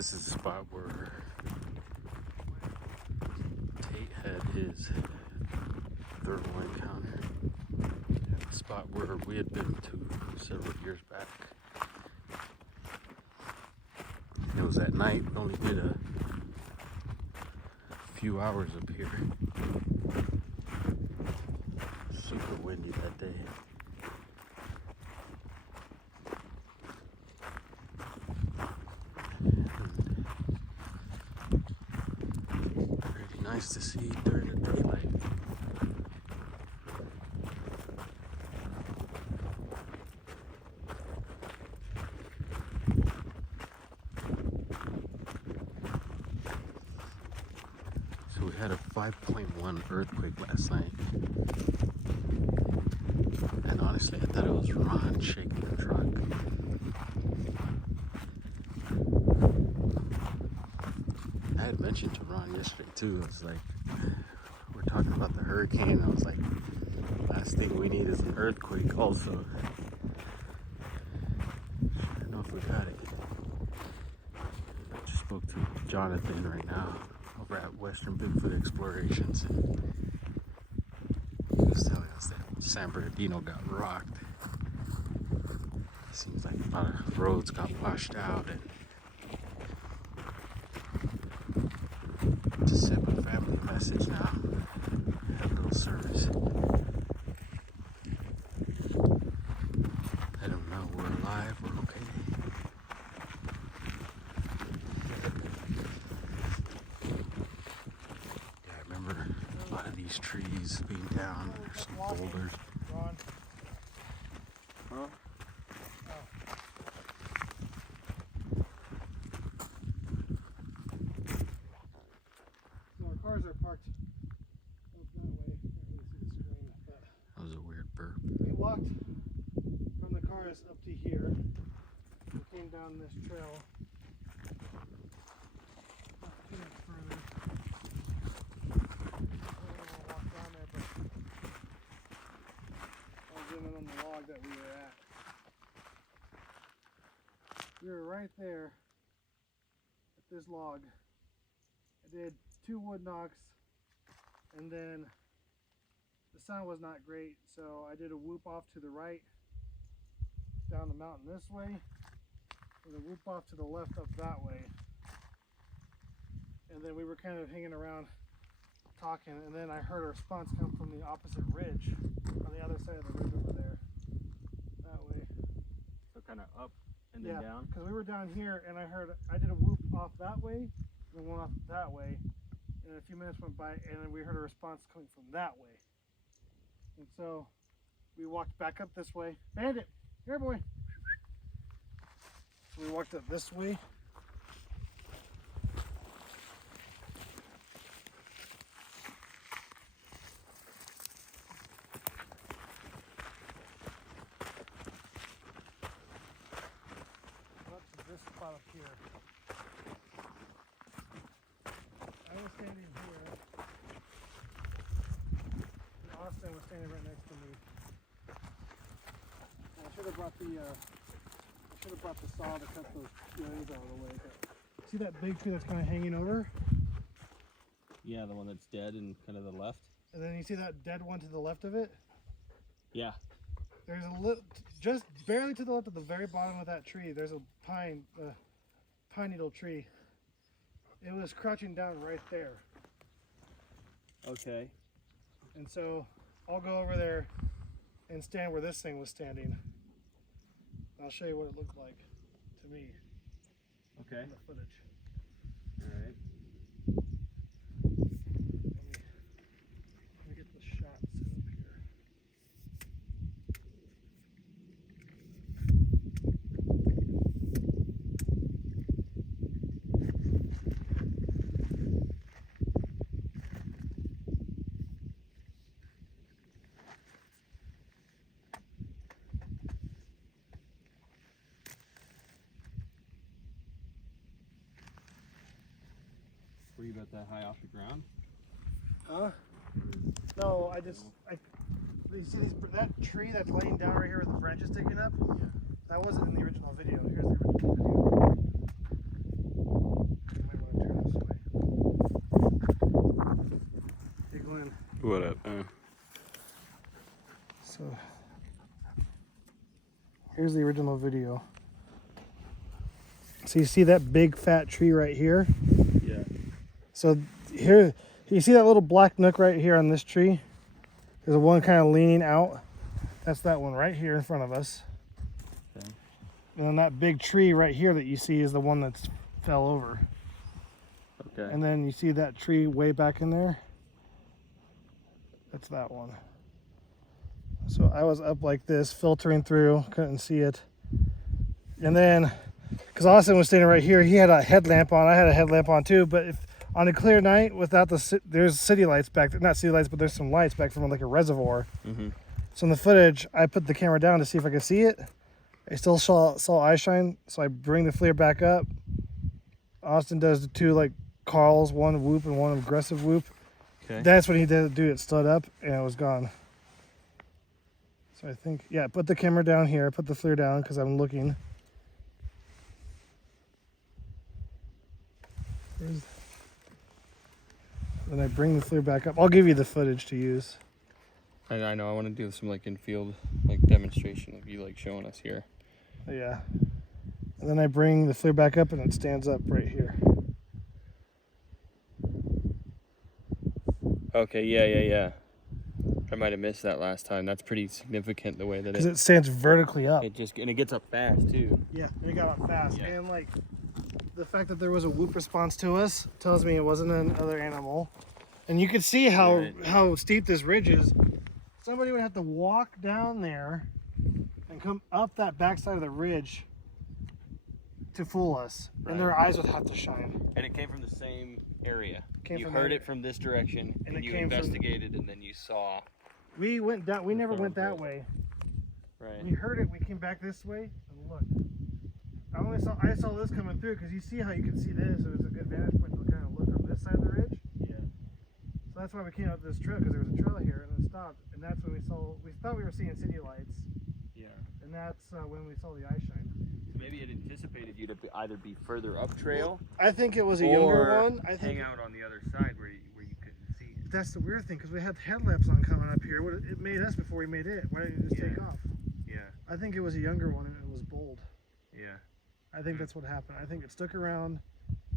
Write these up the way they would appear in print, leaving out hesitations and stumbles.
This is the spot where Tate had his thermal encounter. The spot where we had been to several years back. It was at night. We only did a few hours up here. Super windy that day. Pretty nice to see during the daylight. So we had a 5.1 earthquake last night. And honestly, I thought it was Ron shaking the truck. I had mentioned to Ron yesterday too. I was like, we're talking about the hurricane. I was like, last thing we need is an earthquake also. Sure enough, we got it. I just spoke to Jonathan right now over at Western Bigfoot Explorations, and he was telling us that San Bernardino got rocked. It seems like a lot of roads got washed out, and just sent my family a message now. Had a little service. I don't know, we're alive, we're okay. Yeah, I remember a lot of these trees being down. There's some boulders. Huh? So our cars are parked up that way. Can't really see the screen, but That was a weird burp. we walked from the cars up to here. We came down this trail. Not too much further. I don't want to walk down there, but I'll zoom in on the log that we were at. We were right there at this log. I did 2 wood knocks, and then the sound was not great, so I did a whoop off to the right down the mountain this way, and a whoop off to the left up that way. And then we were kind of hanging around talking, and then I heard a response come from the opposite ridge on the other side of the ridge over there, that way. So kind of up and then down? Because we were down here, and I did a whoop off that way, and then one off that way, and a few minutes went by, and then we heard a response coming from that way. And so we walked back up this way. Bandit, here boy. So we walked up this way. Up to this spot up here. I was standing here. And Austin was standing right next to me. And I should have brought the saw to cut those trees out of the way. But see that big tree that's kind of hanging over? Yeah, the one that's dead and kind of the left. And then you see that dead one to the left of it? Yeah. There's a little, just barely to the left of the very bottom of that tree, there's a pine needle tree. It was crouching down right there. Okay. And so I'll go over there and stand where this thing was standing. I'll show you what it looked like to me Okay. in the footage. All right. Let me get the shot set up here. Were you about that high off the ground? No, you see that tree that's laying down right here with the branches sticking up? Yeah. That wasn't in the original video. Here's the original video. What up, man? So here's the original video. So you see that big fat tree right here? Yeah. So here, you see that little black nook right here on this tree? There's one kind of leaning out. That's that one right here in front of us. Okay. And then that big tree right here that you see is the one that's fell over. Okay. And then you see that tree way back in there? That's that one. So I was up like this, filtering through, couldn't see it. And then, because Austin was standing right here, he had a headlamp on, I had a headlamp on too, but if on a clear night without there's city lights back there, not city lights, but there's some lights back from like a reservoir. Mm-hmm. So in the footage, I put the camera down to see if I could see it. I still saw eye shine, so I bring the FLIR back up. Austin does the two like calls, one whoop and one aggressive whoop. Okay. That's when he did do it, stood up, and it was gone. So I think, yeah, put the camera down here, put the FLIR down because I'm looking. Then I bring the FLIR back up. I'll give you the footage to use. I know. I want to do some like in-field like demonstration of you like showing us here. Yeah. And then I bring the FLIR back up and it stands up right here. Okay. Yeah. I might have missed that last time. That's pretty significant the way that Because it stands vertically up. it gets up fast too. Yeah, it got up fast. Yeah. And like the fact that there was a whoop response to us tells me it wasn't another animal. And you can see how steep this ridge is. Somebody would have to walk down there and come up that backside of the ridge to fool us. Right. And their eyes would have to shine. And it came from the same area. Came You from heard that- it from this direction, and and it you came from- investigated, and then you saw. We went down, we never front went of that it. way. Right. We heard it, we came back this way and looked. I saw this coming through because you see how you can see this. It was a good vantage point to kind of look on this side of the ridge. Yeah. So that's why we came up this trail, because there was a trail here and it stopped. And that's when we thought we were seeing city lights. Yeah. And that's when we saw the eye shine. So maybe it anticipated you to either be further up trail I think it was a younger or one. I think hang out on the other side where you couldn't see it. that's the weird thing, because we had headlamps on coming up here. It made us before we made it. Why didn't you just take off? Yeah. I think it was a younger one and it was bold. Yeah. I think that's what happened. I think it stuck around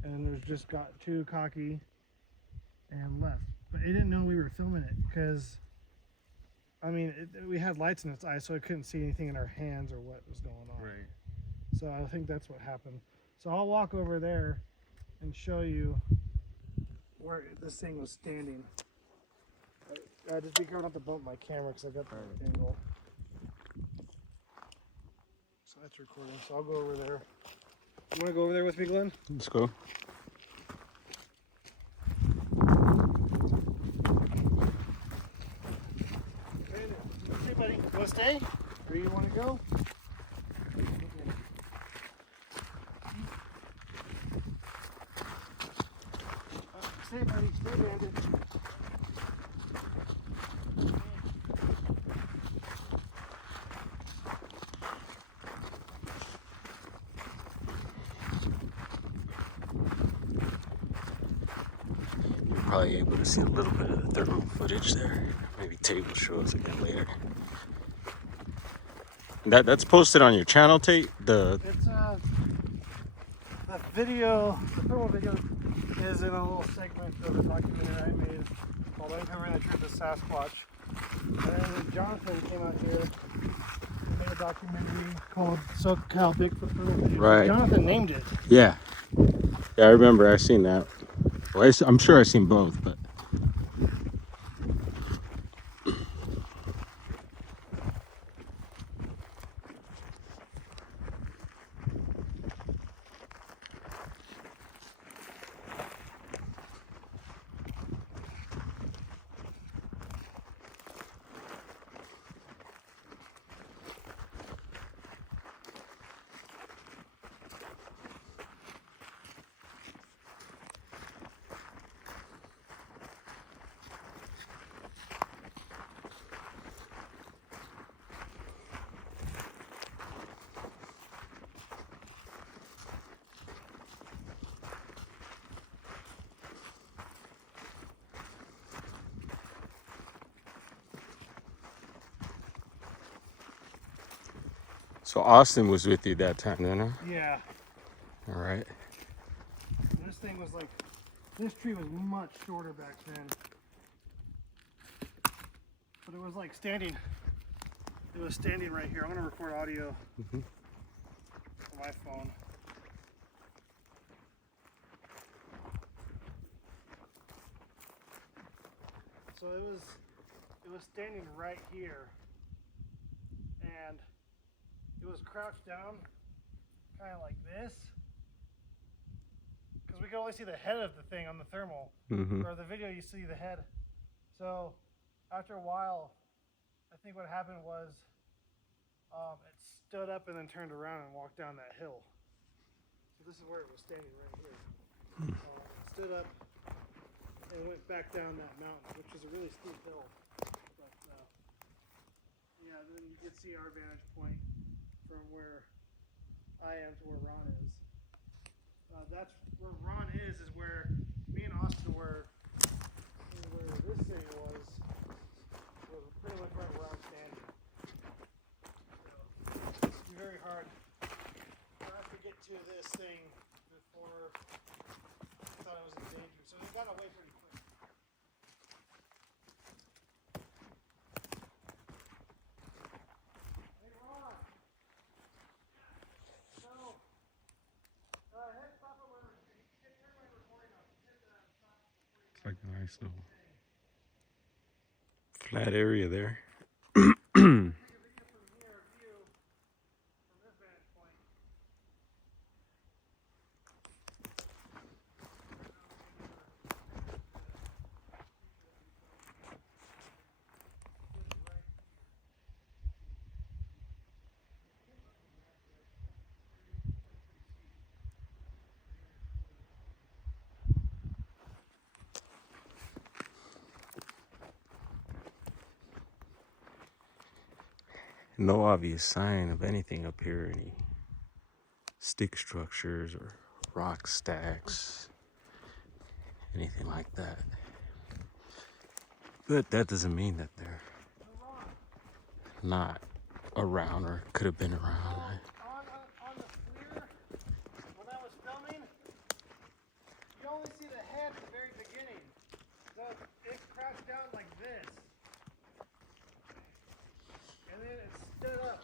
and it just got too cocky and left. But it didn't know we were filming it because, I mean, we had lights in its eyes, so it couldn't see anything in our hands or what was going on. Right. So I think that's what happened. So I'll walk over there and show you where this thing was standing. Just be careful not to bump my camera because I got the angle. So that's recording. So I'll go over there. You want to go over there with me, Glenn? Let's go. Hey, buddy. You want to stay? Or you want to go? Stay, buddy. Stay, Bandit. You're probably able to see a little bit of the thermal footage there. Maybe Tate will show us again later. That's posted on your channel, Tate? It's the video, the thermal video is in a little segment of a documentary I made called Uncovering the Truth of Sasquatch. And then Jonathan came out here and made a documentary called SoCal Bigfoot Thermal Video. Right. Jonathan named it. Yeah. Yeah, I remember. I seen that. Well, I'm sure I seen both, but. So Austin was with you that time then, huh? Yeah. All right. This thing was like, this tree was much shorter back then. But it was like standing, it was standing right here. I'm gonna record audio on my phone. So it was standing right here, and it was crouched down, kind of like this, because we could only see the head of the thing on the thermal, or the video. You see the head. So after a while, I think what happened was it stood up and then turned around and walked down that hill. So this is where it was standing right here. It stood up and went back down that mountain, which is a really steep hill. But yeah, then you can see our vantage point from where I am to where Ron is. That's where Ron is where me and Austin were, and where this thing was pretty much right where I'm standing. So it's very hard for us to get to this thing before I thought it was in danger. So we got away pretty quick. Hey Ron! So, hit stop it where turn my recording off. Hit stop. It's like a nice little flat area there. No obvious sign of anything up here, any stick structures or rock stacks, anything like that. But that doesn't mean that they're not around or could have been around. On the FLIR, when I was filming, you only see the head at the very beginning. So it crouched down like this. And then it stood up.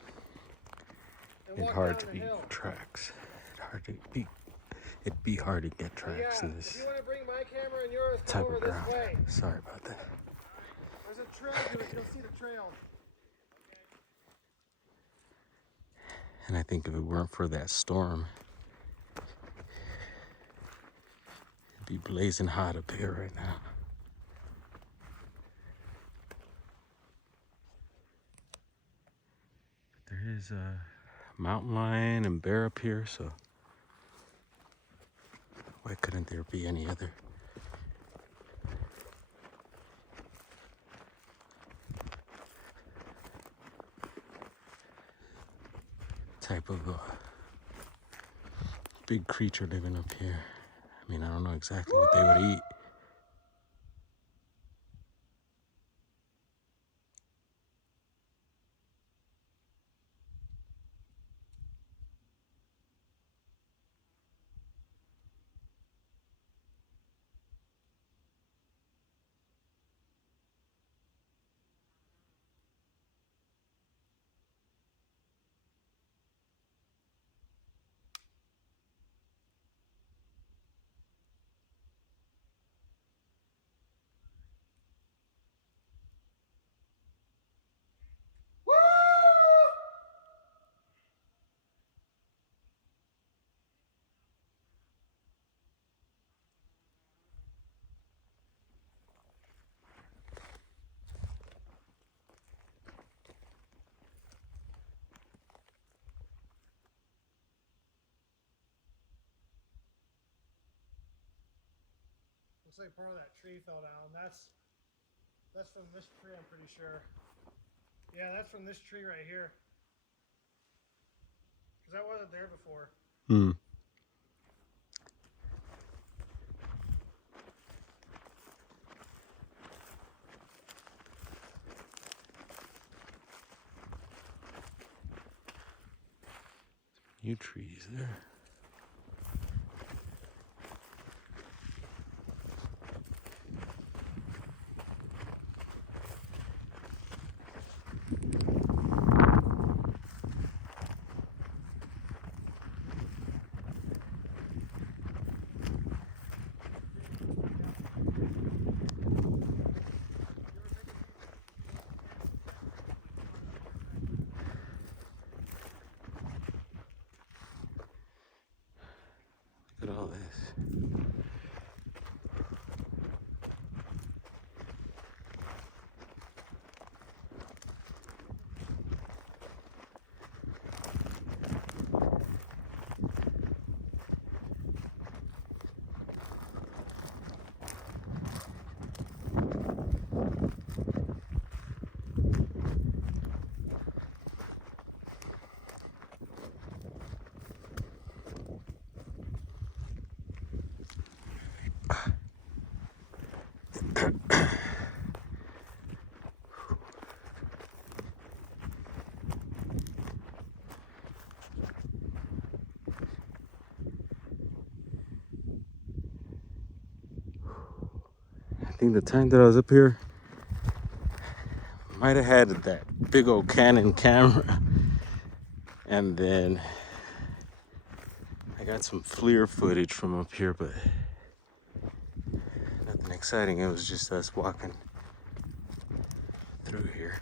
And It's walked hard down to the beat hill. tracks. It'd be hard to get tracks in If this you want to bring my camera and yours, come type over of this ground. way. Sorry about that. There's a trail to it. You'll see the trail. And I think if it weren't for that storm, it'd be blazing hot up here right now. But there is a mountain lion and bear up here, so why couldn't there be any other type of big creature living up here? I mean, I don't know exactly what they would eat. Looks like part of that tree fell down. That's from this tree, I'm pretty sure. Yeah, that's from this tree right here. Because that wasn't there before. new trees there. Look at all this. I think the time that I was up here might have had that big old Canon camera, and then I got some FLIR footage from up here, but nothing exciting. It was just us walking through here.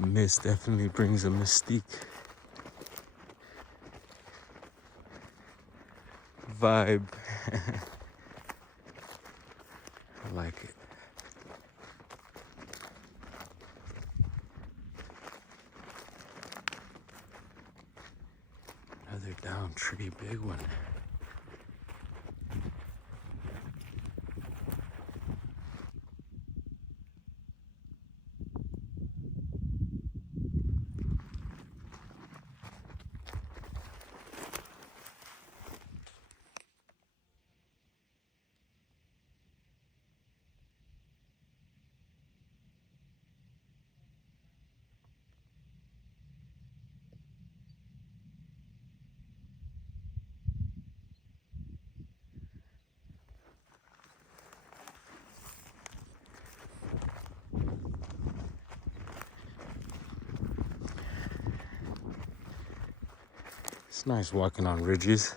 The mist definitely brings a mystique vibe. I like it. Another down tree, big one. It's nice walking on ridges.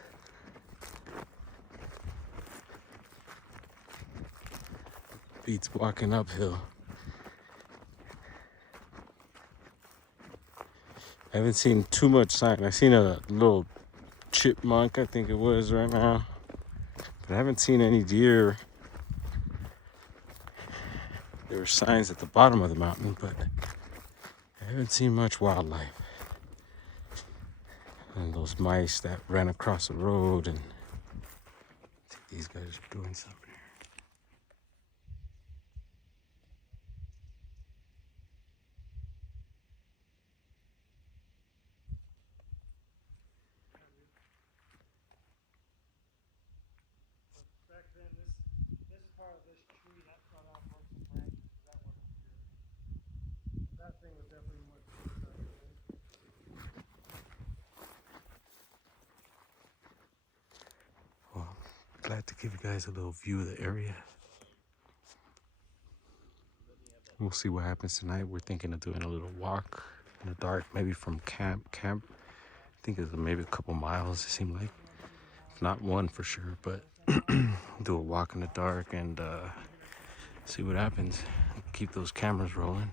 Beats walking uphill. I haven't seen too much sign. I've seen a little chipmunk, I think it was, right now. But I haven't seen any deer. There were signs at the bottom of the mountain, but I haven't seen much wildlife. And those mice that ran across the road, and I think these guys are doing something here. Back then, this part of this tree that cut off most of the branches, so that wasn't good. That thing was definitely much bigger. Well, glad to give you guys a little view of the area. We'll see what happens tonight. We're thinking of doing a little walk in the dark, maybe from camp. I think it's maybe a couple miles, it seemed like. Not one for sure, but do a walk in the dark and see what happens. Keep those cameras rolling.